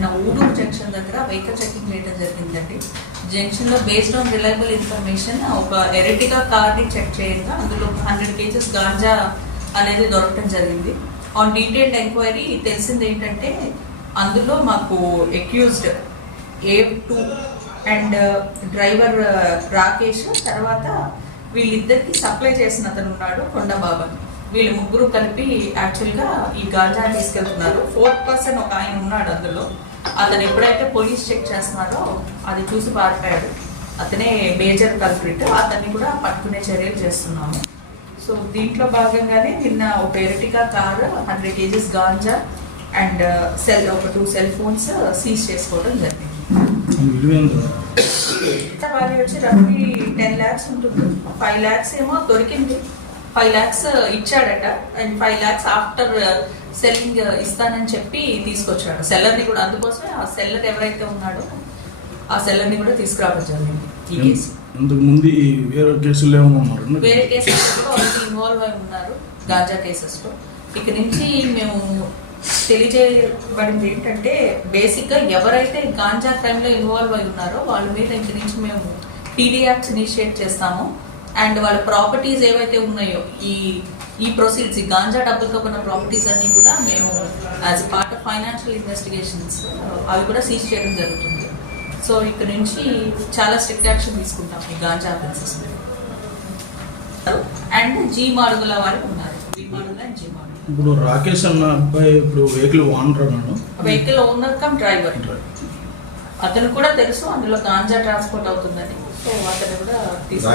నిన్న ఊడూరు జంక్షన్ దగ్గర vehicle checking చేయడం జరిగిందండి. జంక్షన్ లో బేస్డ్ ఆన్ రిలయబుల్ ఇన్ఫర్మేషన్ ఒక ఎరిటిగా కార్ ని చెక్ చేయగా అందులో 100 kgs గాంజా అనేది దొరకడం జరిగింది. ఆన్ డీటెయిల్డ్ ఎంక్వైరీ తెలిసింది ఏంటంటే అందులో మాకు accused A2 and driver Rakesh, తర్వాత వీళ్ళిద్దరికి సప్లై చేసిన అతను ఉన్నాడు కొండబాబన్. వీళ్ళు ముగ్గురు కలిపి యాక్చువల్గా ఈ గాంజా తీసుకెళ్తున్నారు. 4th person ఒక ఆయన ఉన్నాడు అందులో. అతను ఎప్పుడైతే పోలీస్ చెక్ చేస్తున్నారో అది చూసి పారిపోయాడు. అతనే మేజర్ కల్ప్రిట్. అతన్ని కూడా పట్టుకునే చర్యలు చేస్తున్నాము. సో దీంట్లో భాగంగానే నిన్న ఒక ఎరిటికా కార్ 100 kgs గాంజా అండ్ ఒక 2 సెల్ ఫోన్స్ సీజ్ చేసుకోవడం జరిగింది. వాల్యూ వచ్చి రఫ్లీ 10 lakhs ఉంటుంది. 5 lakhs ఏమో దొరికింది, 5 lakhs ఇచ్చాడట అండ్ 5 lakhs ఆఫ్టర్ సెల్లింగ్ ఇస్తానని చెప్పి తీసుకొచ్చాడు సెల్లర్ని కూడా. అందుకోసమే ఆ సెల్లర్ ఎవరైతే ఉన్నాడో ఆ సెల్లర్ని కూడా తీసుకురావడం జరిగింది. ఈ కేసు వేరే కేసులు వేరే కేసెస్ కూడా ఇన్వాల్వ్ అయి ఉన్నారు గాంజా కేసెస్ లో. ఇక నుంచి మేము తెలియజేయబడింది ఏంటంటే బేసిక్గా ఎవరైతే గాంజా క్రైమ్ లో ఇన్వాల్వ్ అయి ఉన్నారో వాళ్ళ మీద ఇంక నుంచి మేము PD యాక్ట్స్ ఇనిషియేట్ చేస్తాము. అండ్ వాళ్ళ ప్రాపర్టీస్ ఏవైతే ఉన్నాయో ఈ ప్రొసీడ్స్, ఈ గాంజా డబ్బులతో ఉన్న ప్రాపర్టీస్ అన్ని కూడా మేము as part of financial investigations అవి కూడా సీజ్ చేయడం జరుగుతుంది. సో ఇక్కడ నుంచి చాలా స్ట్రిక్ట్ యాక్షన్ తీసుకుంటాం ఈ గాంజా అఫెన్సెస్ మీద. అండ్ జీ మాడుగుల వారు ఉన్నారు, G Madugula and G Madugula. ఇప్పుడు రాకేష్ అన్న అబ్బాయి ఇప్పుడు vehicle owner vehicle owner cum driver. అతను కూడా తెలుసు అందులో గాంజా ట్రాన్స్పోర్ట్ అవుతుందని. సో అతను కూడా తీసుకు